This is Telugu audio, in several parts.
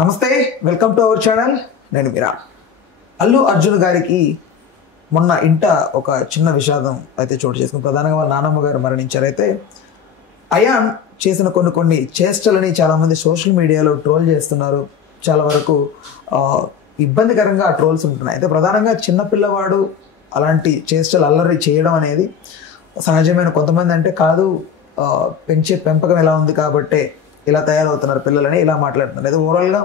నమస్తే, వెల్కమ్ టు అవర్ ఛానల్. నేను మీరా. అల్లు అర్జున్ గారికి మొన్న ఇంట ఒక చిన్న విషాదం అయితే చోటు చేసుకుని ప్రధానంగా వాళ్ళ నానమ్మ గారు మరణించారు. అయితే అయాన్ చేసిన కొన్ని చేష్టలని చాలామంది సోషల్ మీడియాలో ట్రోల్ చేస్తున్నారు. చాలా వరకు ఇబ్బందికరంగా ఆ ట్రోల్స్ ఉంటున్నాయి. అయితే ప్రధానంగా చిన్నపిల్లవాడు అలాంటి చేష్టలు అల్లరి చేయడం అనేది సహజమైన, కొంతమంది అంటే కాదు పెంచే పెంపకం ఎలా ఉంది కాబట్టే ఇలా తయారవుతున్నారు పిల్లలని ఇలా మాట్లాడుతున్నారు. అయితే ఓవరాల్గా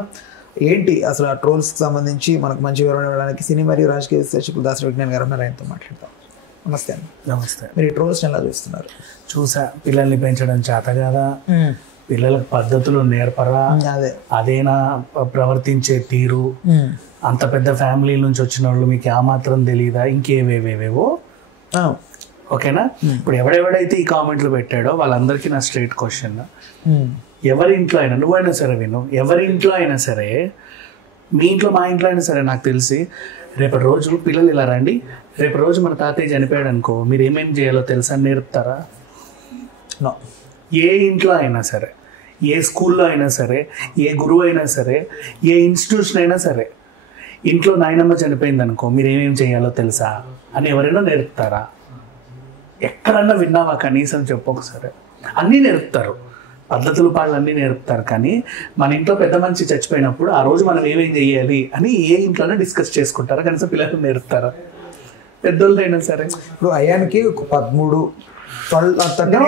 ఏంటి అసలు ఆ ట్రోల్స్కి సంబంధించి మనకు మంచి వివరణ ఇవ్వడానికి సినీ మరియు రాజకీయ విశ్లేషకులు దాసరి విజ్ఞాన్ గారు ఉన్నారు, ఆయనతో మాట్లాడతాం. నమస్తే అండి. నమస్తే. మీరు ఈ ట్రోల్స్ ఎలా చూస్తున్నారు? చూసా. పిల్లల్ని పెంచడం చేత కదా, పిల్లలకు పద్ధతులు నేర్పరా, అదేనా ప్రవర్తించే తీరు, అంత పెద్ద ఫ్యామిలీ నుంచి వచ్చిన వాళ్ళు మీకు ఆ మాత్రం తెలియదా, ఇంకేవేవేవేవో. ఓకేనా? ఇప్పుడు ఎవడెవడైతే ఈ కామెంట్లు పెట్టాడో వాళ్ళందరికీ నా స్ట్రైట్ క్వశ్చన్, ఎవరి ఇంట్లో అయినా, నువ్వైనా సరే విను, ఎవరి ఇంట్లో అయినా సరే, మీ ఇంట్లో మా ఇంట్లో అయినా సరే, నాకు తెలిసి రేపటి రోజు పిల్లలు ఇలా రండి, రేపటి రోజు మన తాతయ్య చనిపోయాడు అనుకో, మీరు ఏమేమి చేయాలో తెలుసా నేర్పుతారా? ఏ ఇంట్లో అయినా సరే, ఏ స్కూల్లో అయినా సరే, ఏ గురువు అయినా సరే, ఏ ఇన్స్టిట్యూషన్ అయినా సరే, ఇంట్లో నాయనమ్మ చనిపోయింది అనుకో, మీరు ఏమేమి చేయాలో తెలుసా అని ఎవరైనా నేర్పుతారా? ఎక్కడన్నా విన్నావా? కనీసం చెప్పు ఒకసారి. అన్నీ నేర్పుతారు, పద్ధతులు పాటలు అన్నీ నేర్పుతారు. కానీ మన ఇంట్లో పెద్ద మనిషి చచ్చిపోయినప్పుడు ఆ రోజు మనం ఏమేం చేయాలి అని ఏ ఇంట్లోనే డిస్కస్ చేసుకుంటారా? కనీసం పిల్లలు నేర్పుతారా? పెద్దోళ్ళైనా సరే. ఇప్పుడు అయానికి 13-12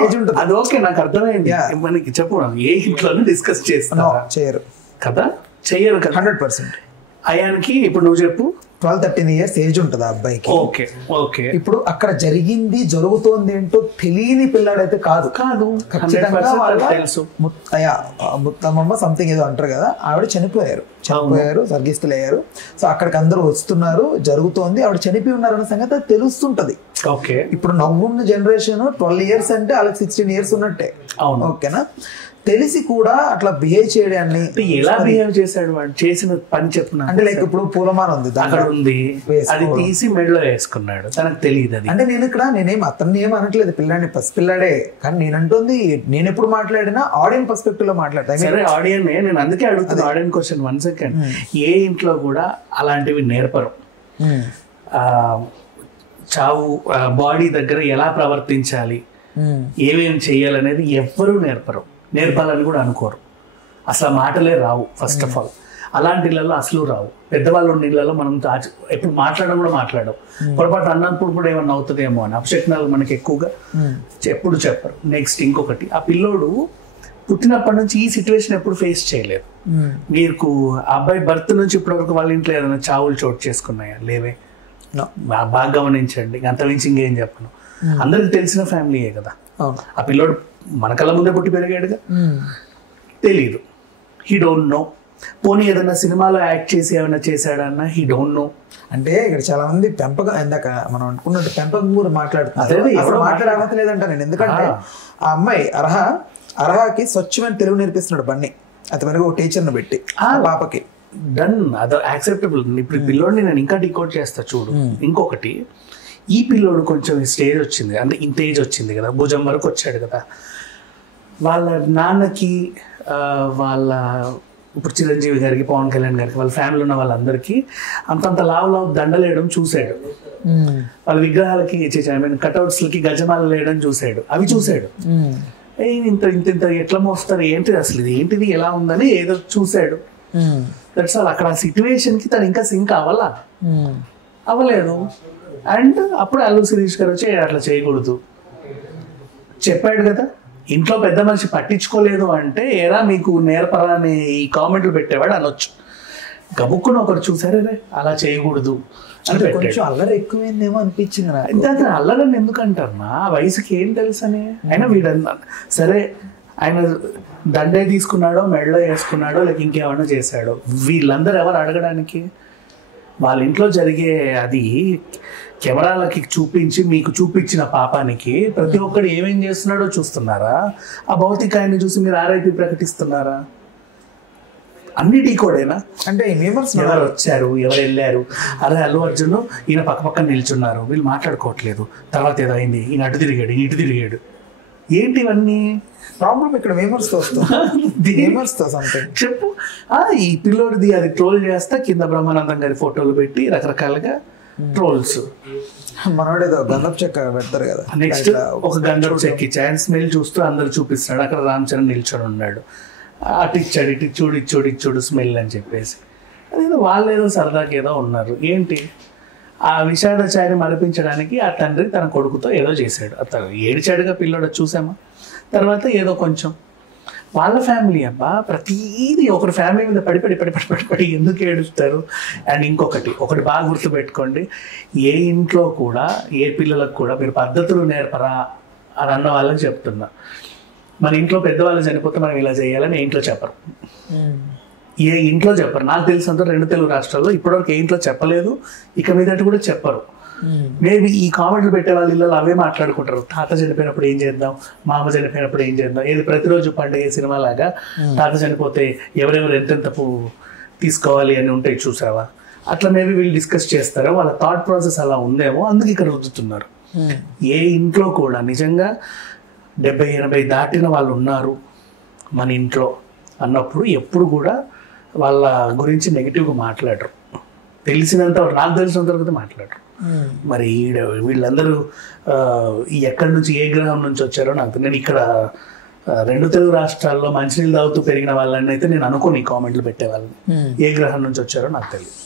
ఏజ్ ఉంటుంది. అది ఓకే, నాకు అర్థమైంది. మనకి చెప్పు, ఏ ఇంట్లోనే డిస్కస్ చేస్తారా? చేయరు కదా, చెయ్యరు కదా. 100%. అయానికి ఇప్పుడు నువ్వు చెప్పు, 12-13 ఇయర్స్ ఏజ్ ఉంటుంది ఆ అబ్బాయికి. Okay okay. ఇప్పుడు అక్కడ జరుగుతోంది ఏంటో తెలియని పిల్లాడైతే కాదు. తెలుసు. ముత్తమ్మ సంథింగ్ ఏదో అంటారు కదా, ఆవిడ చనిపోయారు, స్వర్గీస్తులు అయ్యారు. సో అక్కడికి అందరూ వస్తున్నారు, జరుగుతోంది, ఆవిడ చనిపోయి ఉన్నారన్న సంగతి తెలుస్తుంటది. ఓకే. ఇప్పుడు నవ్వున్న జనరేషన్ 12 ఇయర్స్ అంటే వాళ్ళకి 16 ఇయర్స్ ఉన్నట్టే. ఓకేనా? తెలిసి కూడా అట్లా బిహేవ్ చేయడాన్ని, ఎలా బిహేవ్ చేశాడు వాడు, చేసిన పని చెప్పున అంటే లైక్ ఇప్పుడు పూలమాల ఉంది, అక్కడ ఉంది, అది తీసి మెడలో వేసుకున్నాడు, తనకు తెలియదు అది. అంటే నేనేం అతన్ని ఏం అనట్లేదు, పిల్లాడిని పసిపిల్లాడే. కానీ నేనంటుంది, నేను ఎప్పుడు మాట్లాడినా ఆడియన్ పర్స్పెక్టివ్ లో మాట్లాడతాను. సరే, ఆడియన్ నేను అందుకే అడుగుతాను ఆడియన్ క్వశ్చన్. 1 సెకండ్. ఏ ఇంట్లో కూడా అలాంటివి నేర్పరు. చావు బాడీ దగ్గర ఎలా ప్రవర్తించాలి, ఏమేమి చెయ్యాలనేది ఎవ్వరూ నేర్పరు, నేర్పాలని కూడా అనుకోరు. అసలు మాటలే రావు. ఫస్ట్ ఆఫ్ ఆల్ అలాంటి ఇళ్లలో అసలు రావు. పెద్దవాళ్ళు ఉన్న ఇళ్లలో మనం ఎప్పుడు మాట్లాడడం కూడా మాట్లాడడం, పొరపాటు అన్నప్పుడు కూడా ఏమన్నా అవుతుందేమో అని అపశకునాలు మనకి ఎక్కువగా ఎప్పుడు చెప్పరు. నెక్స్ట్ ఇంకొకటి, ఆ పిల్లోడు పుట్టినప్పటి నుంచి ఈ సిచ్యువేషన్ ఎప్పుడు ఫేస్ చేయలేదు. మీకు అబ్బాయి బర్త్ నుంచి ఇప్పటి వరకు వాళ్ళ ఇంట్లో ఏదైనా చావులు చోటు చేసుకున్నాయా? లేవే. బాగా గమనించండి, అంతమించి ఇంకేం చెప్పను. అందరికి తెలిసిన ఫ్యామిలీయే కదా. ఆ పిల్లోడు మన కళ్ళ ముందే పుట్టి పెరిగాడుగా, తెలీదు, హీ డోంట్ నో. పోనీ ఏదైనా సినిమాలో యాక్ట్ చేసి ఏమైనా చేశాడన్నా హీ డోంట్ నో. అంటే ఇక్కడ చాలా మంది పెంపకం, ఇందాక మనం అనుకున్నట్టు పెంపకం కూడా మాట్లాడుతున్నారు. అసలు మాట్లాడలేదంట నేను. ఎందుకంటే ఆ అమ్మాయి అర్హాకి స్వచ్ఛమైన తెలుగు నేర్పిస్తున్నాడు బన్నీ, అది మనకు ఒక టీచర్ని పెట్టి ఆ పాపకి. డన్, అది యాక్సెప్టబుల్. ఇప్పుడు పిల్లోడిని నేను ఇంకా డికోడ్ చేస్తా చూడు. ఇంకొకటి, ఈ పిల్లోడు కొంచెం స్టేజ్ వచ్చింది, అంటే ఇంత ఏజ్ వచ్చింది కదా, భుజం వరకు వచ్చాడు కదా, వాళ్ళ నాన్నకి వాళ్ళ ఇప్పుడు చిరంజీవి గారికి, పవన్ కళ్యాణ్ గారికి, వాళ్ళ ఫ్యామిలీ ఉన్న వాళ్ళందరికీ అంతంత లావు దండలేయడం చూశాడు. వాళ్ళ విగ్రహాలకి కటౌట్స్లకి గజమాలు వేయడం చూశాడు, అవి చూశాడు. ఇంత ఇంత ఇంత ఎట్లా మోస్తారు, ఏంటిది అసలు, ఇది ఏంటిది, ఎలా ఉందని ఏదో చూశాడు. That's all. అక్కడ ఆ సిచ్యువేషన్ కి తను ఇంకా సింక్ అవ్వలేదు. అండ్ అప్పుడు అల్లు శిరీష్ గారు వచ్చి అట్లా చేయకూడదు చెప్పాడు కదా. ఇంట్లో పెద్ద మనిషి పట్టించుకోలేదు అంటే ఎరా మీకు నేర్పరా అని ఈ కామెంట్లు పెట్టేవాడు అనొచ్చు. గబుక్కుని ఒకరు చూసారే అలా చేయకూడదు అంటే కొంచెం అల్లరి ఎక్కువైందేమో అనిపించింది నాకు. అల్లరని ఎందుకంటారు, నా వయసుకి ఏం తెలుసు అని. అయినా వీడన్నా సరే, ఆయన దండే తీసుకున్నాడో, మెడలో వేసుకున్నాడో, లేక ఇంకేమన్నా చేశాడో, వీళ్ళందరూ ఎవరు అడగడానికి? వాళ్ళ ఇంట్లో జరిగే అది కెమెరాలకి చూపించి మీకు చూపించిన పాపానికి ప్రతి ఒక్కడు ఏమేం చేస్తున్నాడో చూస్తున్నారా? ఆ భౌతికాయాన్ని చూసి మీరు ఆర్ఐపి ప్రకటిస్తున్నారా? అన్ని డీకోడేనా? అంటే ఎవరు వచ్చారు, ఎవరు వెళ్ళారు, అరే అల్లు అర్జున్ ఈయన పక్క నిల్చున్నారు, వీళ్ళు మాట్లాడుకోవట్లేదు, తర్వాత ఏదో అయింది, ఈయన అటు తిరిగాడు, ఇటు తిరిగాడు. ఏంటి ఇవన్నీ? ప్రాబ్లం ఇక్కడ మేమర్స్తో వస్తుంది, మేమర్స్తో సంథింగ్. చెప్పు. ఈ పిల్లోడిది అది ట్రోల్ చేస్తా కింద బ్రహ్మానందం గారి ఫోటోలు పెట్టి రకరకాలుగా ట్రోల్స్. మనోడేదో గంధపు చెక్క పెడతారు కదా, నెక్స్ట్ ఒక గంధపు చెక్క ఇచ్చి స్మెల్ చూస్తూ అందరు చూపిస్తున్నాడు. అక్కడ రామ్ చరణ్ నిల్చొని ఉన్నాడు, అటు ఇచ్చాడు, ఇటు చూడు స్మెల్ అని చెప్పేసి. అదేదో వాళ్ళు ఏదో సరదాకి ఏదో ఉన్నారు. ఏంటి ఆ విషాదచారి మరిపించడానికి ఆ తండ్రి తన కొడుకుతో ఏదో చేశాడు. అతను ఏడిచాడుగా పిల్లోడు, చూసామా. తర్వాత ఏదో కొంచెం వాళ్ళ ఫ్యామిలీ అబ్బా, ప్రతిదీ ఒకరి ఫ్యామిలీ మీద పడి ఎందుకు ఏడుస్తారు? అండ్ ఒకటి బాగా గుర్తుపెట్టుకోండి, ఏ ఇంట్లో కూడా ఏ పిల్లలకు కూడా మీరు పద్ధతులు నేర్పరా అని అన్న వాళ్ళకి చెప్తున్నా. మన ఇంట్లో పెద్దవాళ్ళు చనిపోతే మనం ఇలా చేయాలని ఇంట్లో చెప్పరు, ఏ ఇంట్లో చెప్పరు. నాకు తెలిసినంత 2 తెలుగు రాష్ట్రాల్లో ఇప్పటివరకు ఏ ఇంట్లో చెప్పలేదు, ఇక మీదట కూడా చెప్పరు. మేబీ ఈ కామెంట్లు పెట్టే వాళ్ళ ఇళ్ళలో అవే మాట్లాడుకుంటారు. తాత చనిపోయినప్పుడు ఏం చేద్దాం, మామ చనిపోయినప్పుడు ఏం చేద్దాం, ఏది ప్రతిరోజు పండుగ సినిమా లాగా తాత చనిపోతే ఎవరెవరు ఎంతెంత తీసుకోవాలి అని ఉంటాయి చూసావా. అట్లా మేబీ వీళ్ళు డిస్కస్ చేస్తారో, వాళ్ళ థాట్ ప్రాసెస్ అలా ఉందేమో, అందుకు ఇక్కడ రుద్దుతున్నారు. ఏ ఇంట్లో కూడా నిజంగా 70-80 దాటిన వాళ్ళు ఉన్నారు మన ఇంట్లో అన్నప్పుడు ఎప్పుడు కూడా వాళ్ళ గురించి నెగిటివ్గా మాట్లాడరు. నాకు తెలిసినంత వరకు మాట్లాడరు. మరి వీళ్ళందరూ ఎక్కడి నుంచి ఏ గ్రహం నుంచి వచ్చారో నాకు. నేను ఇక్కడ 2 తెలుగు రాష్ట్రాల్లో మంచినీళ్ళు తాగుతూ పెరిగిన వాళ్ళని అయితే నేను అనుకోని కామెంట్లు పెట్టేవాళ్ళని. ఏ గ్రహం నుంచి వచ్చారో నాకు తెలియదు.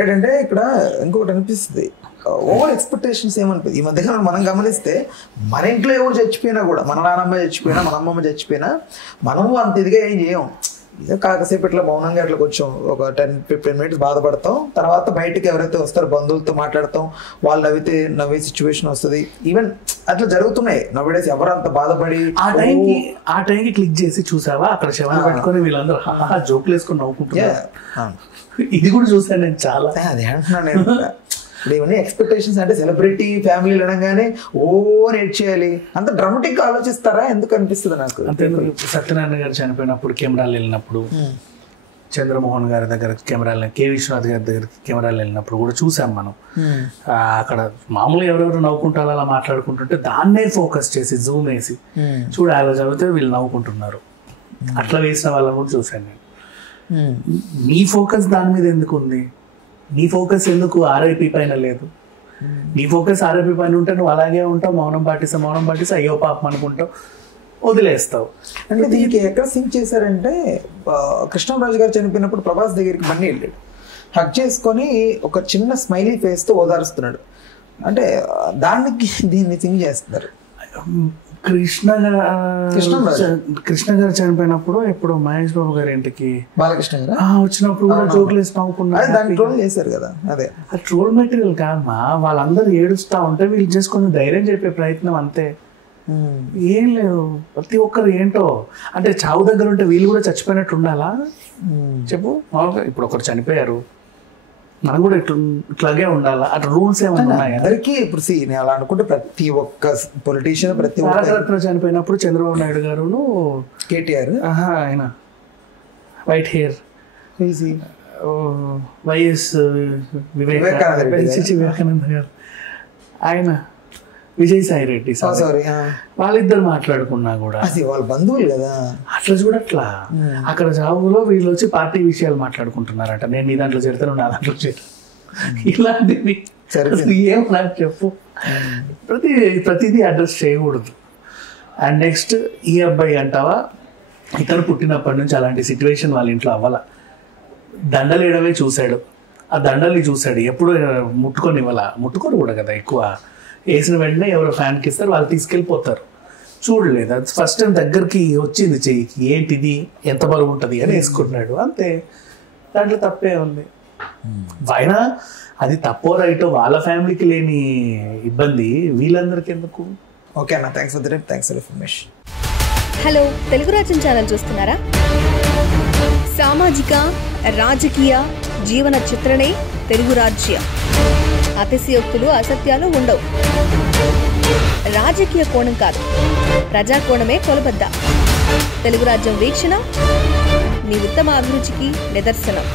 ఏంటంటే ఇక్కడ ఇంకొకటి అనిపిస్తుంది, ఓవర్ ఎక్స్పెక్టేషన్స్ ఏమనిపిస్తుంది. ఈ మధ్యకాలంలో మనం గమనిస్తే మన ఇంట్లో ఎవరు చచ్చిపోయినా కూడా, మన నాన్నమ్మ చచ్చిపోయినా, మన అమ్మమ్మ చచ్చిపోయినా, మనము అంత ఇదిగా ఏం చేయం. ఇదే కాకసేపు ఇట్లా మౌనంగా ఇట్లా కొంచెం ఒక 10-15 మినిట్స్ బాధపడతాం. తర్వాత బయటకి ఎవరైతే వస్తారో బంధువులతో మాట్లాడతాం, వాళ్ళు నవ్వే సిచ్యువేషన్ వస్తుంది. ఈవెన్ అట్లా జరుగుతున్నాయి నవ్వేడేసి. ఎవరు అంత బాధపడి ఆ టైంకి క్లిక్ చేసి చూసావా, అక్కడ శవాన్ని పెట్టుకొని వీళ్ళందరూ జోకులు వేసుకొని నవ్వుకుంటున్నారు. ఇది కూడా చూసాను నేను చాలా. అదే అంటున్నాను నేను. ఇప్పుడు ఇవన్నీ ఎక్స్పెక్టేషన్స్ అంటే సెలబ్రిటీ ఫ్యామిలీలు అనగానే నేట్ చేయాలి, అంత డ్రామాటిక్ ఆలోచిస్తారా? ఎందుకు అనిపిస్తుంది నాకు. అంతే. సత్యనారాయణ గారు చనిపోయినప్పుడు కెమెరాలు వెళ్ళినప్పుడు, చంద్రమోహన్ గారి దగ్గర కెమెరాలు, కె విశ్వనాథ్ గారి దగ్గర కెమెరాలు వెళ్ళినప్పుడు కూడా చూసాం మనం. అక్కడ మామూలుగా ఎవరెవరు నవ్వుకుంటారో అలా మాట్లాడుకుంటుంటే దాన్నే ఫోకస్ చేసి జూమ్ వేసి చూడు అలా చదివితే వీళ్ళు నవ్వుకుంటున్నారు, అట్లా వేసిన వాళ్ళని కూడా చూసాను నేను. నీ ఫోకస్ దాని మీద ఎందుకు ఉంది? నీ ఫోకస్ ఎందుకు ఆర్ఐపి పైన లేదు? నీ ఫోకస్ ఆర్ఐపి పైన ఉంటే నువ్వు అలాగే ఉంటావు, మౌనం పాటిస్తా అయ్యో పాపం అనుకుంటావు, వదిలేస్తావు. అంటే దీనికి ఎక్కడ సింక్ చేశారంటే, కృష్ణరాజు గారు చనిపోయినప్పుడు ప్రభాస్ దగ్గరికి బన్నీ వెళ్ళాడు, హక్ చేసుకొని ఒక చిన్న స్మైలీ ఫేస్ తో ఓదారుస్తున్నాడు. అంటే దానికి దీన్ని సింక్ చేస్తున్నారు. కృష్ణ గారు చనిపోయినప్పుడు ఎప్పుడు మహేష్ బాబు గారి ఇంటికి బాలకృష్ణ గారు వచ్చినప్పుడు కూడా జోకులు వేసి నవ్వుకున్నారు. ట్రోల్ చేశారు కదా. అదే ఆ ట్రోల్ మెటీరియల్ కాదమ్మా, వాళ్ళందరూ ఏడుస్తా ఉంటే వీళ్ళు చేసుకొని ధైర్యం చెప్పే ప్రయత్నం అంతే, ఏం లేదు. ప్రతి ఒక్కరు ఏంటో అంటే చావు దగ్గర ఉంటే వీళ్ళు కూడా చచ్చిపోయినట్టు ఉండాలా చెప్పు. ఇప్పుడు ఒకరు చనిపోయారు, మనం కూడా ఇట్లాగే ఉండాలా? అట్లా రూల్స్ ఏమైనా ఉన్నాయా? అందరికీ ఇప్పుడు నేను అలా అనుకుంటే ప్రతి ఒక్క పొలిటీషియన్, ప్రతి భారతరత్న చనిపోయినప్పుడు చంద్రబాబు నాయుడు గారు, కేటీఆర్, ఆయన వైట్ హెయిర్, వైఎస్ వివేకానంద గారు, ఆయన విజయసాయి రెడ్డి, వాళ్ళిద్దరు మాట్లాడుకున్నా కూడా వాళ్ళ బంధువులు కదా. అట్లా చూడట్లా. అక్కడ జాబులో వీళ్ళు వచ్చి పార్టీ విషయాలు మాట్లాడుకుంటున్నారట. నేను నీ దాంట్లో చేరుతాను, నా దాంట్లో చేరు, ఇలాంటివి ఏం నాకు చెప్పు. ప్రతిదీ అడ్రస్ చేయకూడదు. అండ్ నెక్స్ట్ ఈ అబ్బాయి అంటావా, ఇతను పుట్టినప్పటి నుంచి అలాంటి సిచ్యువేషన్ వాళ్ళ ఇంట్లో అవ్వాల. దండలు వేయడమే చూశాడు, ఆ దండల్ని చూశాడు, ఎప్పుడు ముట్టుకొని కూడా కదా ఎక్కువ. వేసిన వెంటనే ఎవరో ఫ్యాన్కి ఇస్తారు, వాళ్ళు తీసుకెళ్ళిపోతారు. చూడలేదు, అది ఫస్ట్ టైం దగ్గరికి వచ్చింది చెయ్యికి, ఏంటిది ఎంత బరువు ఉంటుంది అని వేసుకుంటున్నాడు అంతే. దాంట్లో తప్పే ఉంది. అయినా అది తప్పో రైటో వాళ్ళ ఫ్యామిలీకి లేని ఇబ్బంది వీళ్ళందరికీ ఎందుకు? ఓకే అన్న, thanks for the time, thanks for information. Hello, Telugu రాజ్యం ఛానల్ చూస్తున్నారా? సామాజిక రాజకీయ జీవన చిత్రణే తెలుగు రాజ్యం. అతిశయోక్తులు అసత్యాలు ఉండవు. రాజకీయ కోణం కాదు, ప్రజా కోణమే కొలబద్ద. తెలుగు రాజ్యం వీక్షణ మీ ఉత్తమ అభిరుచికి నిదర్శనం.